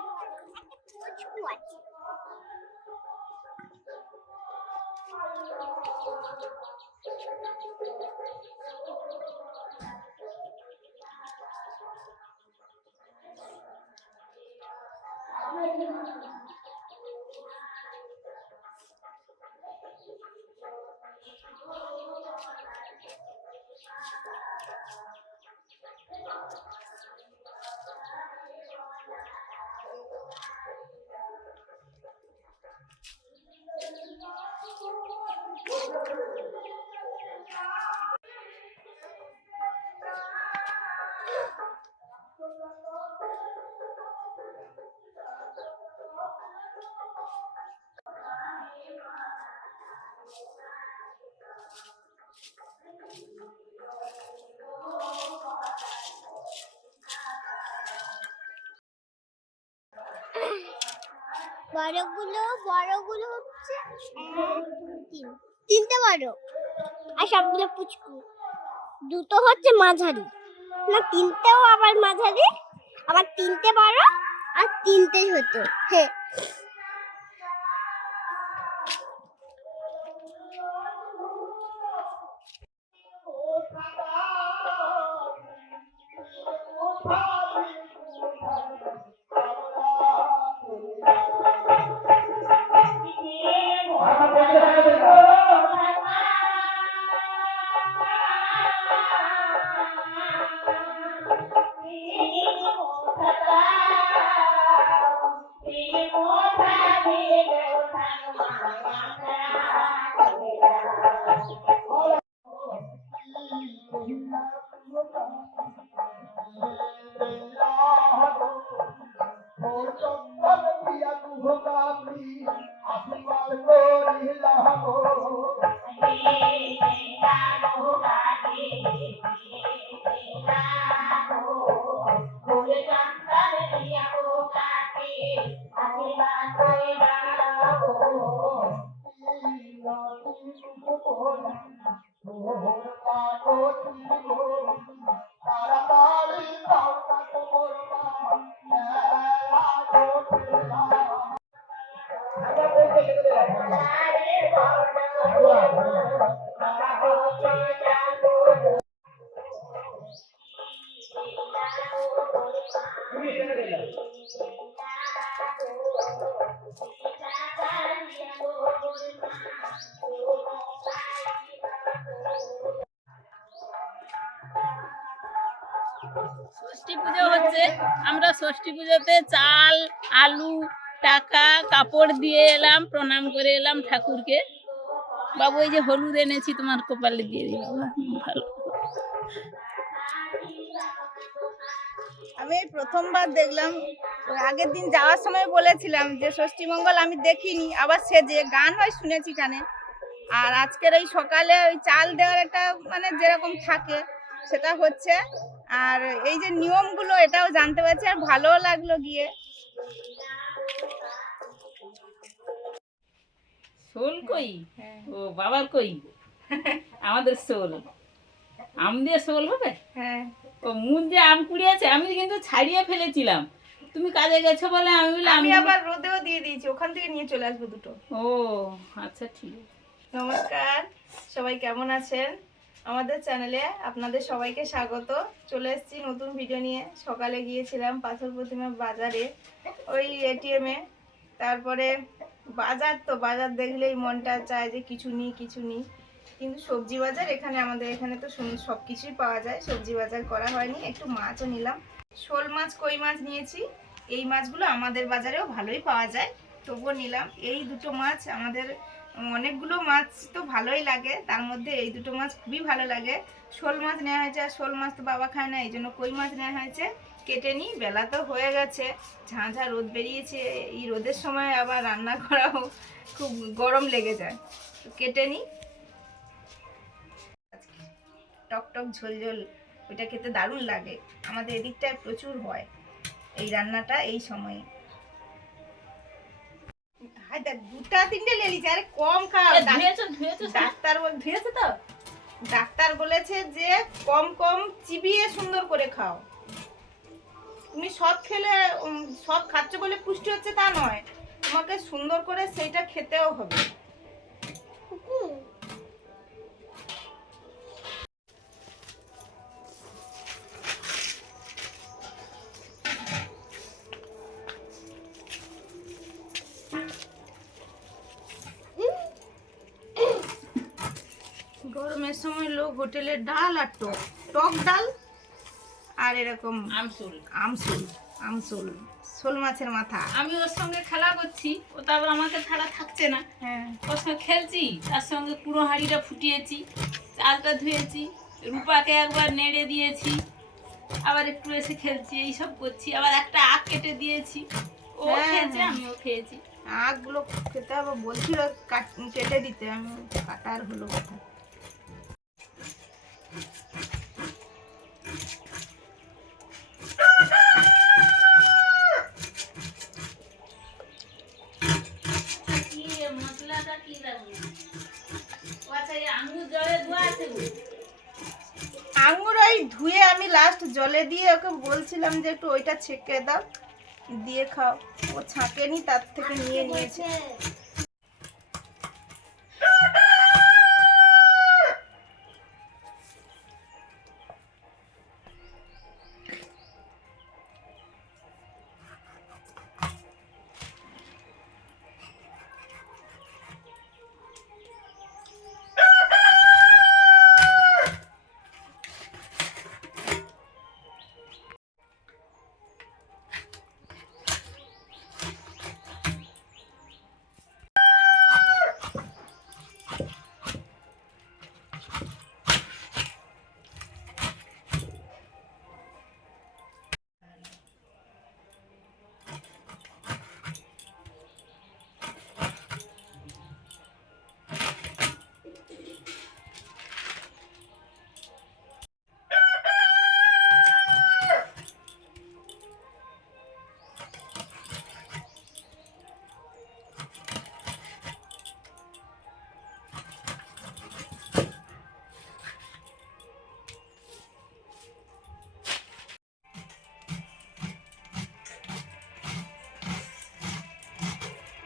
দেখো নাম কুড়াচ্ছি কত বড় বড়গুলো বড়গুলো হচ্ছে তিন তিনটে বড় আর সবগুলো পুচকু দুটো হচ্ছে মাঝারি না তিনটেও আবার মাঝারি আবার তিনটে বড় আর তিনটে ছোট হ্যাঁ ষষ্ঠী আমরা ষষ্ঠী পুজোতে চাল, আলু, টাকা, কাপড় দিয়ে এলাম, প্রণাম করে এলাম ঠাকুরকে। বাবু, এই যে হলুদ এনেছি, তোমার কপালে দিয়ে দিই ভালো। আমি প্রথমবার দেখলাম, আগের দিন যাওয়ার সময় বলেছিলাম যে, ষষ্ঠী মঙ্গল আমি দেখিনি, আবার সেজে গান হয় শুনেছি কানে। আর আজকের এই সকালে ওই চাল দেওয়ার একটা মানে যেরকম থাকে, সেটা হচ্ছে আর এই যে নিয়মগুলো এটাও জানতে পারছি আর ভালোও লাগল গিয়ে। শোল কই? ও বাবার কই? আমাদের শোল। আম দিয়ে শোল হবে? হ্যাঁ। ও মুন যে আম কুড়িয়েছে আমি কিন্তু ছাড়িয়ে ফেলেছিলাম। তুমি কাজে গেছো বলে আমি বললাম আমি আবার রোদেও দিয়ে দিয়েছি ওখান থেকে নিয়ে চলে আসব দুটো। ও আচ্ছা ঠিক নমস্কার সবাই কেমন আছেন? আমাদের চ্যানেলে আপনাদের সবাইকে স্বাগত। চলে এসেছি নতুন ভিডিও নিয়ে। সকালে গিয়েছিলাম পাথর প্রতিমা বাজারে, ওই এটিএমে তারপরে বাজার তো, বাজার দেখলেই মনটা চায় যে কিছু নিই কিছু নিই। কিন্তু সবজি বাজার এখানে আমাদের, এখানে তো সব কিছুই পাওয়া যায়। সবজি বাজার করা হয়নি, একটু মাছও নিলাম। শোল মাছ, কই মাছ নিয়েছি? এই মাছগুলো আমাদের বাজারেও ভালোই পাওয়া যায়। তবুও নিলাম। এই দুটো মাছ আমাদের অনেকগুলো মাছ তো ভালোই লাগে, তার মধ্যে এই দুটো মাছ খুবই ভালো লাগে। শোল মাছ নেওয়া হয়েছে, আর শোল মাছ তো বাবা খায় না, এই জন্য কই মাছ নেওয়া হয়েছে কেটে নিই বেলা তো হয়ে গেছে। ঝাঁঝা রোদ বেরিয়েছে, এই রোদের সময় আবার রান্না করাও খুব গরম লেগে যায়। তো কেটে নিই টক টক ঝোল ঝোল, ওইটা খেতে দারুণ লাগে। আমাদের এদিকটায় প্রচুর হয় এই রান্নাটা এই সময়ে। হাই দেখ দুটা তিনটে লেলিছে আরে কম খাও। ধুয়েছো ডাক্তার বল ধুয়েছো তো? ডাক্তার বলেছে যে কম কম চিবিয়ে সুন্দর করে খাও। তুমি সব খেলে সব খাচ্ছ বলে পুষ্টি হচ্ছে তা নয়। তোমাকে সুন্দর করে সেইটা খেতেও হবে। সময় ডাল আর টক টক ডাল আর এরকম আমসুল আমসুল আমসুল শোল মাছের মাথা। আমি ওর সঙ্গে খেলা করছি ও তো আবার আমাকে ছাড়া থাকছে না। হ্যাঁ। ওর সঙ্গে খেলছি তার সঙ্গে পুরো হাঁড়িটা ফুটিয়েছি চালটা ধুয়েছি রূপাকে একবার নেড়ে দিয়েছি আবার একটু এসে খেলছি এইসব করছি আবার একটা আখ কেটে দিয়েছি। ও হ্যাঁ, খেয়েছে। আমিও খেয়েছি। আখগুলো খেতে হবে বলছিল কেটে দিতে আমি কাটার হলো কথা আঙুর গো। আঙুর ওই ধুয়ে আমি লাস্ট জলে দিয়ে ওকে বলছিলাম যে একটু ওইটা ছেঁকে দাও দিয়ে খাও। ও ছাঁকেনি তার থেকে নিয়ে নিয়েছে।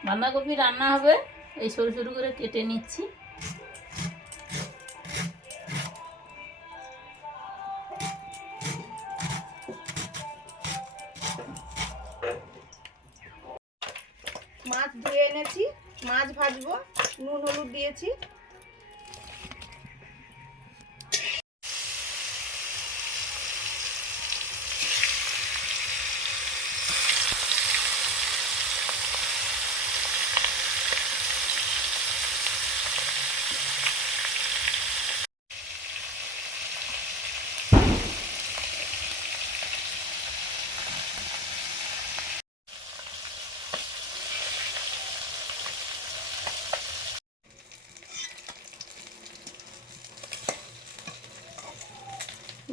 বাঁধাকপি রান্না হবে। এই সরু সরু করে কেটে নিচ্ছি।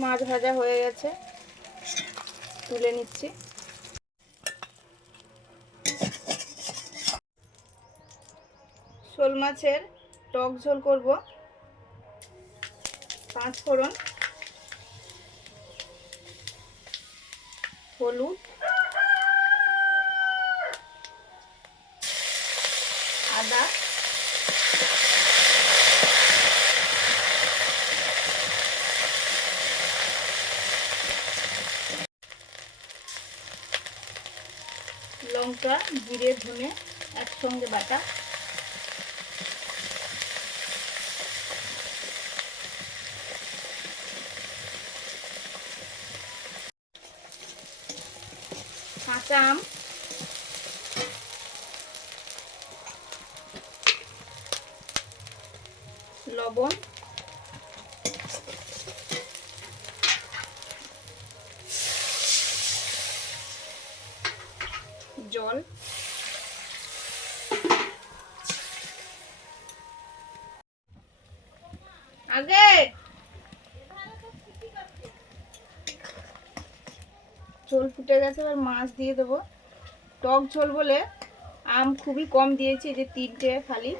মাছ ভাজা হয়ে গেছে। তুলে নিচ্ছি। শোল মাছের টক ঝোল করব। পাঁচ ফোড়ন। হলুদ। কাঁচা লবণ। জল। আগে। ঝোল ফুটে গেছে, এবার মাছ দিয়ে দেবো। টক ঝোল বলে আম খুবই কম দিয়েছি যে তিনটে ফালি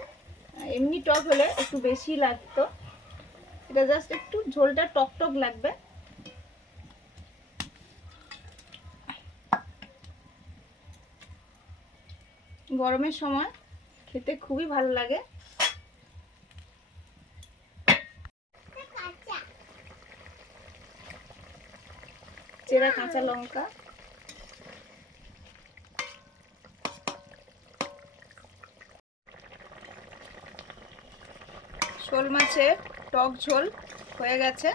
এমনি টক হলে একটু বেশি লাগতো। এটা জাস্ট একটু ঝোলটা টক টক লাগবে। গরমের সময় খেতে খুবই ভালো লাগে। চেরা কাঁচা লঙ্কা। শোল মাছের টক ঝোল হয়ে গেছে।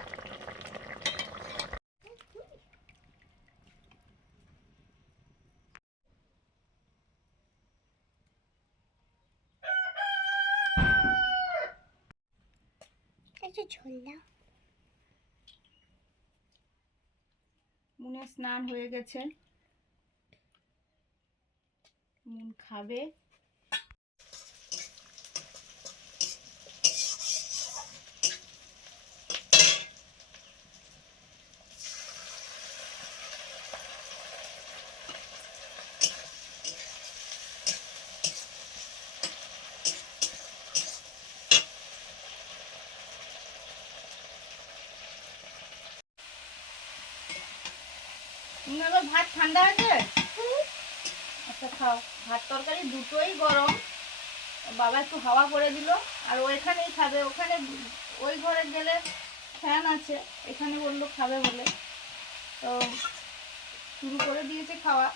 ঝোল মুনে স্নান হয়ে গেছে। মন খাবে। মুন আবার ভাত ঠান্ডা আছে? আচ্ছা খাও। ভাত তরকারি দুটোই গরম। বাবা একটু হাওয়া করে দিল। আর ও এখানেই খাবে। ওখানে ওই ঘরে গেলে ফ্যান আছে। এখানে বলল খাবে বলে। তো শুরু করে দিয়েছে খাওয়া।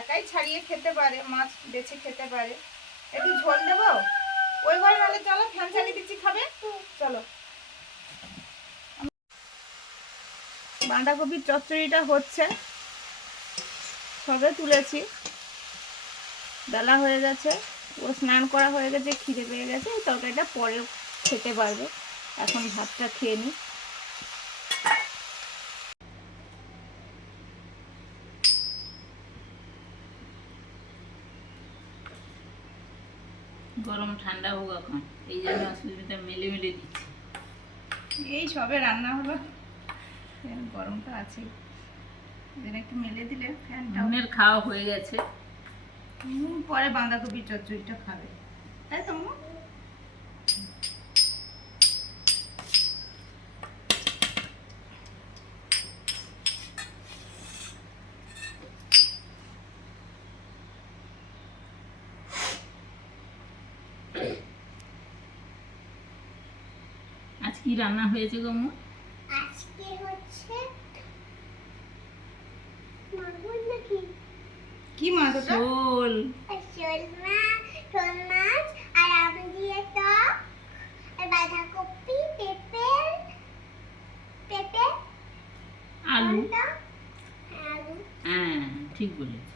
একাই ছাড়িয়ে খেতে পারে, মাছ বেছে খেতে পারে। একটু ঝোল দেবো? ওই ঘরে নাহলে চলো, ফ্যান চালিয়ে দিচ্ছি, খাবে? চলো। বাঁধাকপির চচ্চড়িটা হচ্ছে। সবে তুলেছি। বেলা হয়ে গেছে ও স্নান করা হয়ে গেছে খিদে পেয়ে গেছে এই তরকারিটা পরে খেতে পারবে। এখন ভাতটা খেয়ে নিই। গরম ঠান্ডা হোক এখন এই জন্য অসুবিধা মেলে মেলে দিচ্ছি। এই সবে রান্না হলো গরমটা আছে এদের একটু মেলে দিলে ফ্যানটা খাওয়া হয়ে গেছে। পরে বাঁধাকপির চচ্চড়িটা খাবে। তাই তো আজ কি রান্না হয়েছে গো মু? আজকে হচ্ছে মাগুর নাকি কি মাছ শোল। আর শোল মাছ শোল মাছ আর আম দিয়ে টক আর বাঁধাকপি পেঁপে পেঁপে আলু। হ্যাঁ, আলু। হ্যাঁ ঠিক বলেছ।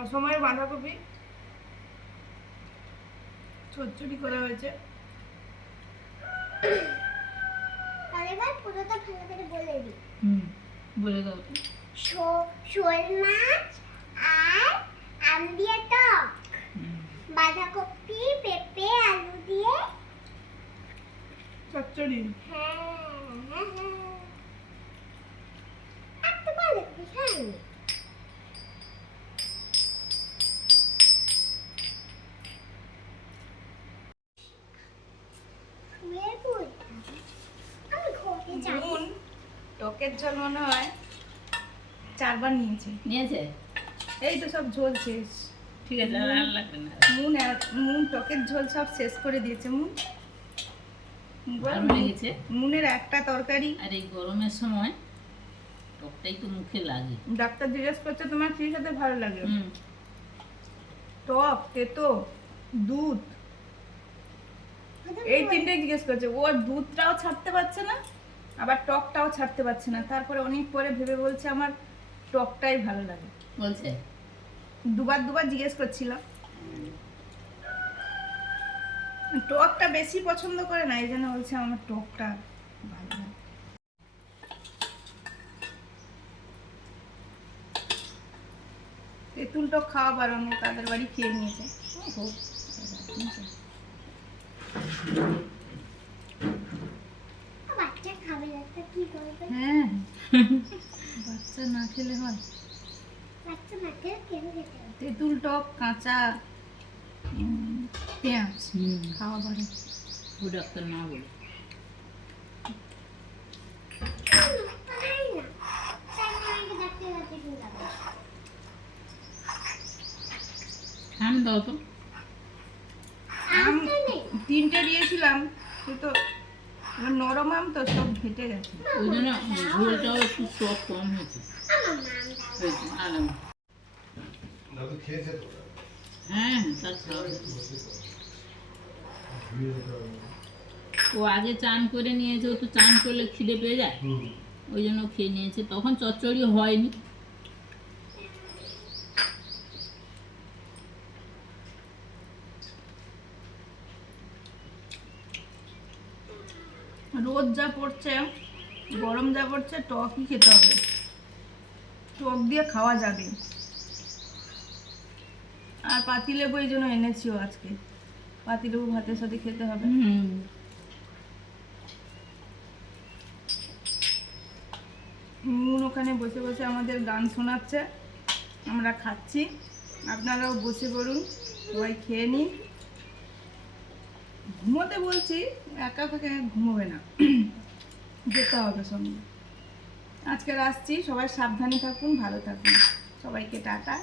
অসময়ের বাঁধাকপি চচ্চড়ি করা হয়েছে। এবার পুরোটা ভালো করে বলে দিই। হুম বলে দাও। শো- শোল মাছ আর আম দিয়ে টক। বাঁধাকপি পেঁপে আলু দিয়ে। চচ্চড়ি? হ্যাঁ হ্যাঁ হ্যাঁ। টকের ঝোল মনে হয় চারবার নিয়েছে। নিয়েছে? এই তো সব ঝোল শেষ ঠিক আছে আর লাগবে না। মুন মুন টকের ঝোল সব শেষ করে দিয়েছে মুন। মুনের একটা তরকারি। আর এই গরমের সময় টকটাই তো মুখে লাগে। ডাক্তার জিজ্ঞেস করছে তোমার কি সাথে ভালো লাগে? টক তেতো দুধ। এই তিনটে জিজ্ঞেস করছে। ও দুধটাও ছাড়তে পারছে না। আবার টকটাও ছাড়তে পারছে না। তারপরে অনেক পরে ভেবে বলছে আমার টকটাই ভালো লাগে। বলছে? দুবার দুবার জিজ্ঞেস করছিলাম। টকটা বেশি পছন্দ করে না এই জন্য বলছে আমার টকটা ভালো লাগে। তেঁতুল টক খাওয়া না তাদের বাড়ি খেয়ে নিয়েছে। হ্যাঁ। বাচ্চা না খেলে হয়। তেঁতুল টক কাঁচা পেঁয়াজ খাওয়া পারে না? বলে। দাও তো। তিনটে দিয়েছিলাম সে তো নরম আম তো সব ঘেটে গেছে। ওই জন্য ঝোলটাও একটু টক কম হয়েছে। হ্যাঁ হ্যাঁ ও আগে চান করে নিয়েছে ও তো চান করলে খিদে পেয়ে যায়। ওই জন্য খেয়ে নিয়েছে। তখন চচ্চড়ি হয়নি। রোদ যা পড়ছে গরম যা পড়ছে টকই খেতে হবে। টক দিয়ে খাওয়া যাবে। আর পাতিলেবু এই জন্য এনেছিও আজকে। পাতিলেবু ভাতের সাথে খেতে হবে। হুম। মুন ওখানে বসে বসে আমাদের গান শোনাচ্ছে। আমরা খাচ্ছি। আপনারাও বসে পড়ুন। সবাই খেয়ে নিন। ঘুমোতে বলছি, একা একা ঘুমোবে না। যেতে হবে সঙ্গে। আজকে আসছি, সবাই সাবধানে থাকুন, ভালো থাকুন। সবাইকে টাটা।